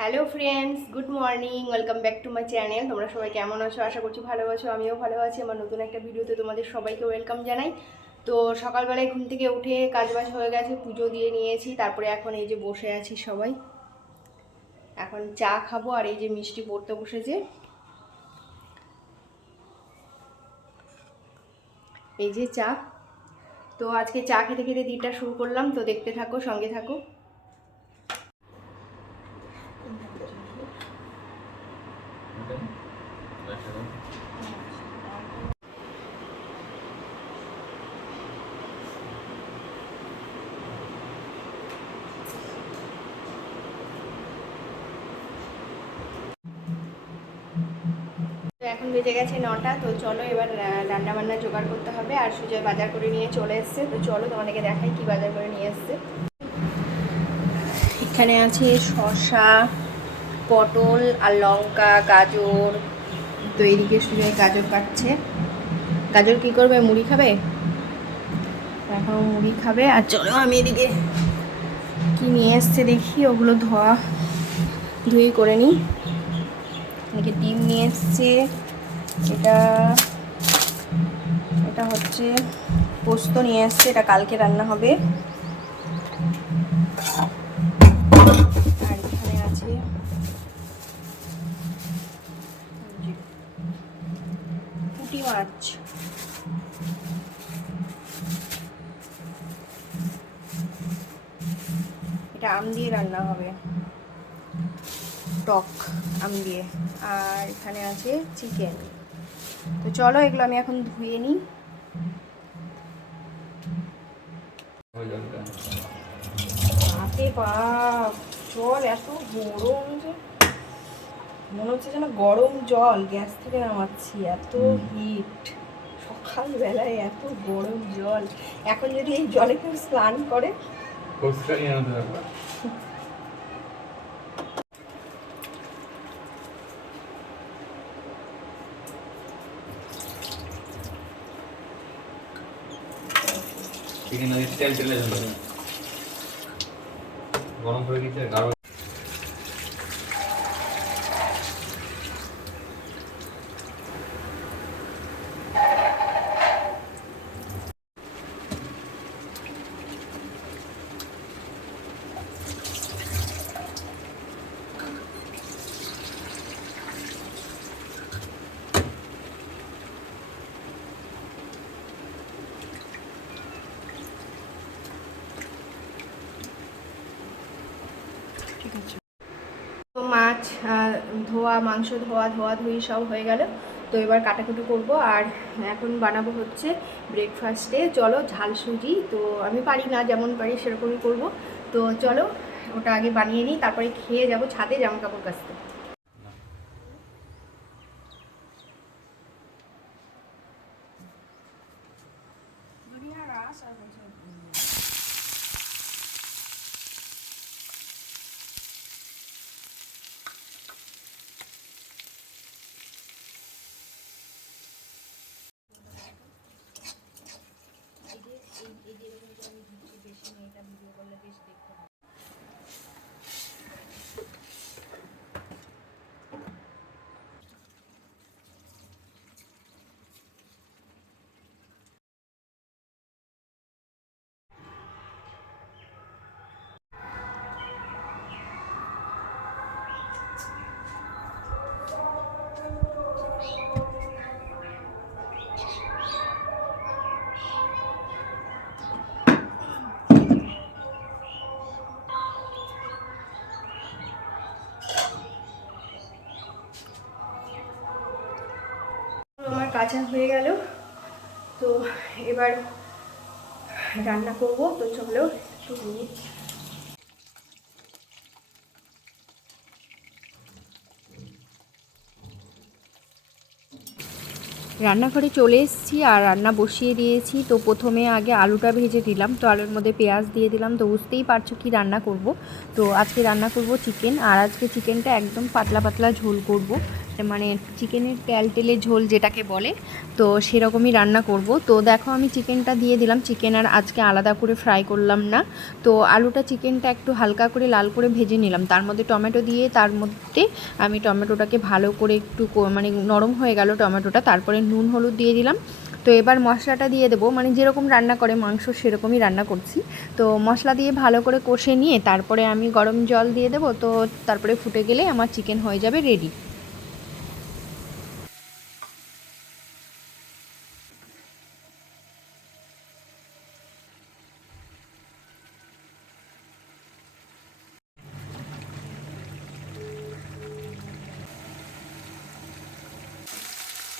Hello friends, good morning, welcome back to my channel. তোমরা সবাই কেমন আছো? আশা করছি ভালো আছো, আমিও ভালো আছি। আমার নতুন একটা ভিডিওতে তোমাদের সবাইকে ওয়েলকাম জানাই। তো সকালবেলায় ঘুম থেকে উঠে কাজবাজ হয়ে গেছে, পুজো দিয়ে নিয়েছি, তারপরে এখন এই যে বসে আছি সবাই। এখন চা খাব আর এই যে মিষ্টি পড়তে বসেছে। এই যে চা। তো আজকে চা খেতে খেতে দিনটা শুরু করলাম, তো দেখতে থাকো, সঙ্গে থাকো। এখন বেজে গেছে নটা, তো চলো এবার রান্না বান্না জোগাড় করতে হবে। আর সুজয় বাজার করে নিয়ে চলে এসছে, তো চলো তোমাদেরকে দেখাই কি বাজার করে নিয়ে এসছে। এখানে আছে শসা, পটল, আর লঙ্কা, গাজর। তো এদিকে সুজয় গাজর কাটছে। গাজর কি করবে? মুড়ি খাবে? এখন মুড়ি খাবে। আর চলো আমি এদিকে কি নিয়ে এসছে দেখি, ওগুলো ধোয়া ধুয়ে করে নিই। এদিকে ডিম নিয়ে এসছে। এটা এটা হচ্ছে পোস্ত নিয়ে এসছে এটা কালকে রান্না হবে। আর এখানে আছে পুঁটি মাছ। এটা আম দিয়ে রান্না হবে। টক আম দিয়ে। আর এখানে আছে চিকেন। তো চলো এগুলো আমি এখন ধুয়ে নিই। হাতে বাপ জল এত গরম যে। মনে হচ্ছে যেন গরম জল গ্যাস থেকে নামাচ্ছি এত হিট সকালবেলায় এত গরম জল। এখন যদি এই জলে কেউ স্নান করে। তেলে গরম করে দিতে গাঢ় ঠিক আছে। মাছ ধোয়া, মাংস ধোয়া ধোয়া ধুই সব হয়ে গেল। তো এবার কাটাকুটি করব আর এখন বানাবো হচ্ছে ব্রেকফাস্টে চলো ঝাল সুজি। তো আমি পারি না, যেমন পারি সেরকমই করব। তো চলো ওটা আগে বানিয়ে নিই, তারপরে খেয়ে যাব ছাদে জামা কাপড় কাচতে আমার কাঁচা হয়ে গেল। তো এবার রান্না করব। তো চলো একটু নিয়ে রান্নাঘরে চলে এসেছি আর রান্না বসিয়ে দিয়েছি। তো প্রথমে আগে আলুটা ভেজে দিলাম। তো আলুর মধ্যে পেঁয়াজ দিয়ে দিলাম। তো বুঝতেই পারছ কি রান্না করব। তো আজকে রান্না করব চিকেন। আর আজকে চিকেনটা একদম পাতলা পাতলা ঝোল করব। মানে চিকেনের তেল টেলে ঝোল যেটাকে বলে, তো সেরকমই রান্না করব। তো দেখো আমি চিকেনটা দিয়ে দিলাম। চিকেন আর আজকে আলাদা করে ফ্রাই করলাম না। তো আলুটা চিকেনটা একটু হালকা করে লাল করে ভেজে নিলাম। তার মধ্যে টমেটো দিয়ে তার মধ্যে আমি টমেটোটাকে ভালো করে একটু মানে নরম হয়ে গেল টমেটোটা। তারপরে নুন, হলুদ দিয়ে দিলাম। তো এবার মশলাটা দিয়ে দেবো। মানে যেরকম রান্না করে মাংস সেরকমই রান্না করছি। তো মশলা দিয়ে ভালো করে কষে নিয়ে তারপরে আমি গরম জল দিয়ে দেবো। তো তারপরে ফুটে গেলে আমার চিকেন হয়ে যাবে রেডি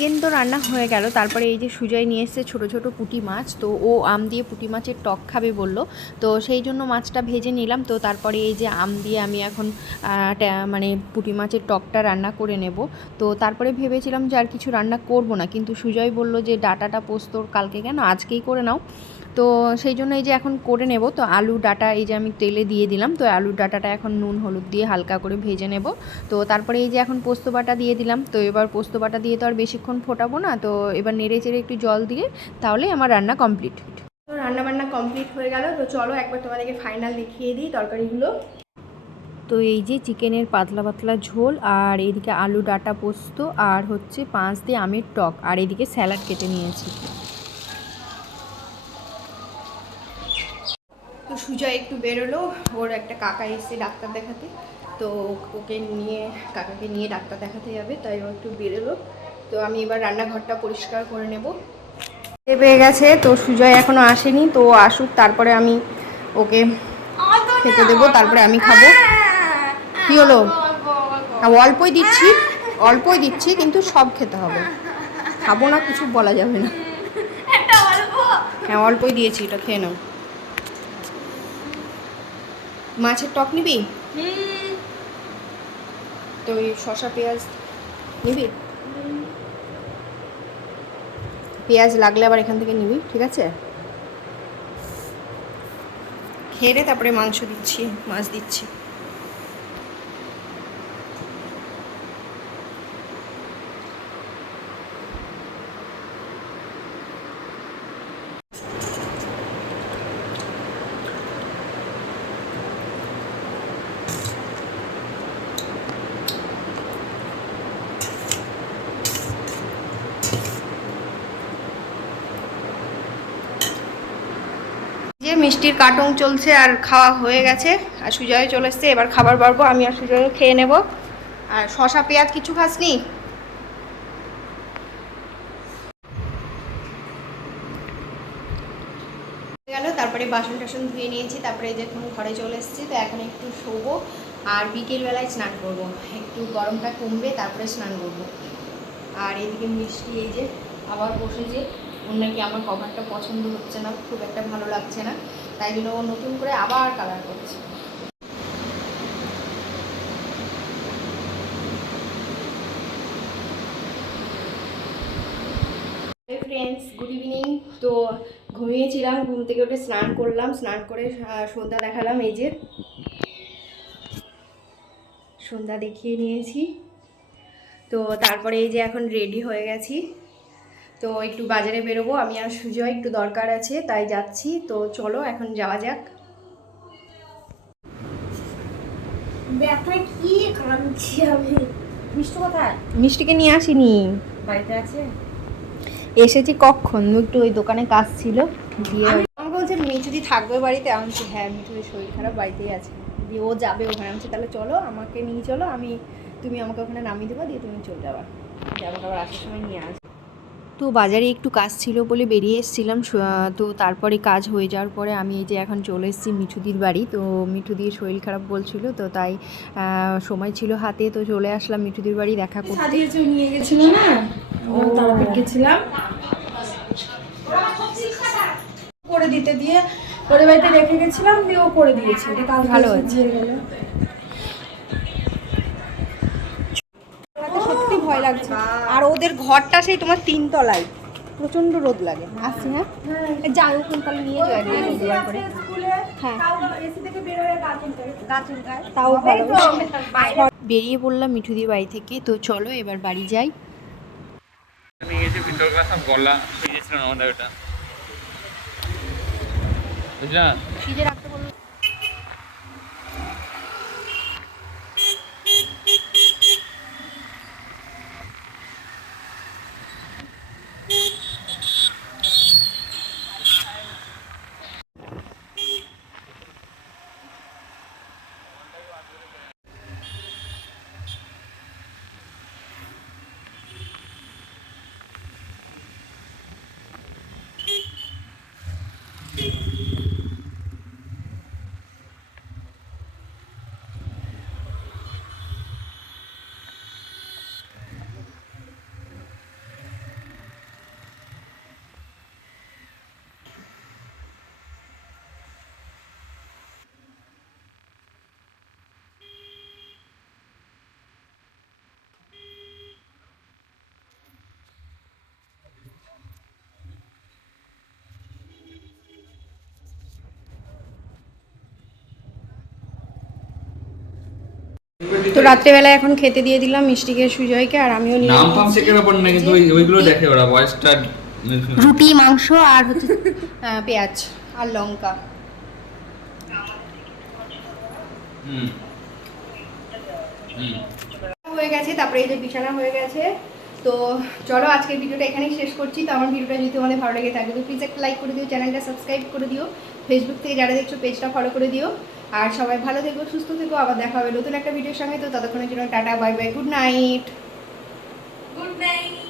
চিকেন তো রান্না হয়ে গেল। তারপরে এই যে সুজয় নিয়ে এসছে ছোটো ছোটো পুঁটি মাছ। তো ও আম দিয়ে পুঁটি মাছের টক খাবে বলল। তো সেই জন্য মাছটা ভেজে নিলাম। তো তারপরে এই যে আম দিয়ে আমি এখন মানে পুঁটি মাছের টকটা রান্না করে নেব। তো তারপরে ভেবেছিলাম যে আর কিছু রান্না করব না। কিন্তু সুজয় বলল যে ডাটাটা পোস্তর কালকে কেন? আজকেই করে নাও। তো সেই জন্য এই যে এখন করে নেব তো আলু ডাটা এই যে আমি তেলে দিয়ে দিলাম তো আলু ডাটাটা এখন নুন হলুদ দিয়ে হালকা করে ভেজে নেব। তো তারপরে এই যে এখন পোস্ত বাটা দিয়ে দিলাম তো এবার পোস্ত বাটা দিয়ে তো আর বেশিক্ষণ ফোটাবো না তো এবার নেড়ে চেড়ে একটু জল দিয়ে তাহলে আমার রান্না কমপ্লিট তো রান্না বান্না কমপ্লিট হয়ে গেল তো চলো একবার তোমাদেরকে ফাইনাল দেখিয়ে দিই তরকারিগুলো। তো এই যে চিকেনের পাতলা পাতলা ঝোল আর এদিকে আলু ডাটা পোস্ত আর হচ্ছে পাঁচ দিয়ে আমের টক আর এদিকে স্যালাড কেটে নিয়েছি। সুজয় একটু বেরোলো ওর একটা কাকা এসে ডাক্তার দেখাতে। তো ওকে নিয়ে কাকাকে নিয়ে ডাক্তার দেখাতে যাবে তাই ও একটু বেরোলো। তো আমি এবার রান্নাঘরটা পরিষ্কার করে নেব। পেয়ে গেছে তো সুজয় এখনও আসেনি তো আসুক তারপরে আমি ওকে খেতে দেবো তারপরে আমি খাব। কি হলো? অল্পই দিচ্ছি অল্পই দিচ্ছি কিন্তু সব খেতে হবে। খাব না কিছু বলা যাবে না। হ্যাঁ অল্পই দিয়েছি এটা খেয়ে নাও। মাছের টক নিবি? তো ওই শশা পেঁয়াজ নিবি? পেঁয়াজ লাগলে আবার এখান থেকে নিবি ঠিক আছে? খেয়ে তারপরে মাংস দিচ্ছি মাছ দিচ্ছি যে মিষ্টির কার্টুন চলছে আর খাওয়া হয়ে গেছে। আর সুজয় চলে এসছে, এবার খাবার বাড়বো, আমি আর সুজয় খেয়ে নেব। আর শশা, পেঁয়াজ কিছু খাসনি? গেল, তারপরে বাসন টাসন ধুয়ে নিয়েছি, তারপরে যে ঘরে চলে এসেছি, তো এখন একটু শোবো আর বিকেলবেলায় স্নান করব। একটু গরমটা কমবে, তারপরে স্নান করব। আর এদিকে মিষ্টি এই যে আবার বসেছে। ওর নাকি আমার কভারটা পছন্দ হচ্ছে না, খুব একটা ভালো লাগছে না, তাই জন্য ও নতুন করে আবার কালার করছে। ফ্রেন্ডস গুড ইভিনিং তো ঘুমিয়েছিলাম, ঘুম থেকে উঠে স্নান করলাম, স্নান করে সন্ধ্যা দেখালাম এই যে। সন্ধ্যা দেখিয়ে নিয়েছি। তো তারপরে এই যে এখন রেডি হয়ে গেছি। তো একটু বাজারে বেরোবো আমি আর সুজয় একটু দরকার আছে তাই যাচ্ছি। তো চলো এখন যাওয়া যাক। কি কাঁদছি আমি? মিষ্টি কোথায়? মিষ্টিকে নিয়ে আসিনি। বাড়িতে আছে? এসেছি কখন? একটু ওই দোকানে কাজ ছিল দিয়ে আমাকে বলছে মিঠুদি থাকবে বাড়িতে আমি বলছি হ্যাঁ মিঠুদির শরীর খারাপ বাড়িতেই আছে। দিয়ে ও যাবে ওখানে। আমি তাহলে চলো আমাকে নিয়ে চলো আমি তুমি আমাকে ওখানে নামিয়ে দেবো দিয়ে তুমি চলে যাবা। দিয়ে আমাকে আবার আসার সময় নিয়ে আসবে। তো বাজারে একটু কাজ ছিল বলে বেরিয়ে এসেছিলাম তো তারপরে কাজ হয়ে যাওয়ার পরে আমি এই যে এখন চলে এসেছি মিঠুদির বাড়ি তো মিঠুদির শরীর খারাপ বলছিল তো তাই সময় ছিল হাতে তো চলে আসলাম মিঠুদির বাড়ি দেখা করতে। নিয়ে গেছিল না? গেছিলাম। করে দিতে দিয়ে ওদের বাড়িতে রেখে গেছিলাম দিয়ে ও করে দিয়েছে। ভালো ভালো হয়েছে। ভয় লাগছে। আর ওদের ঘরটা সেই তোমার তিনতলায়। প্রচণ্ড রোদ লাগে। আসছি হ্যাঁ? জামা কোন তাহলে নিয়ে করে। হ্যাঁ। তাও ভালো। বেরিয়ে পড়লাম মিঠুদি বাড়ি থেকে। তো চলো এবার বাড়ি যাই। আমি ভিতর গলা আমাদের ওটা বুঝলা তো রাত্রেবেলা এখন খেতে দিয়ে দিলাম মিষ্টিকে সুজয়কে আর আমিও নিয়ে নাম। ফাম চেকের ব্যাপার না কিন্তু ওইগুলো দেখে ওরা ভয়েসটা রুটি মাংস আর হচ্ছে পেঁয়াজ আর লঙ্কা। হুম। হুম। হয়ে গেছে তারপরে এই যে বিছানা হয়ে গেছে। তো চলো আজকের ভিডিওটা এখানেই শেষ করছি। তো আমার ভিডিওটা যদি তোমাদের ভালো লেগে থাকে তো প্লিজ একটা লাইক করে দিও চ্যানেলটা সাবস্ক্রাইব করে দিও। ফেসবুক থেকে যারা দেখছ পেজটা ফলো করে দিও। আর সবাই ভালো থেকো, সুস্থ থেকো, আবার দেখা হবে নতুন একটা ভিডিওর সঙ্গে। তো ততক্ষণের জন্য tata bye bye good night good night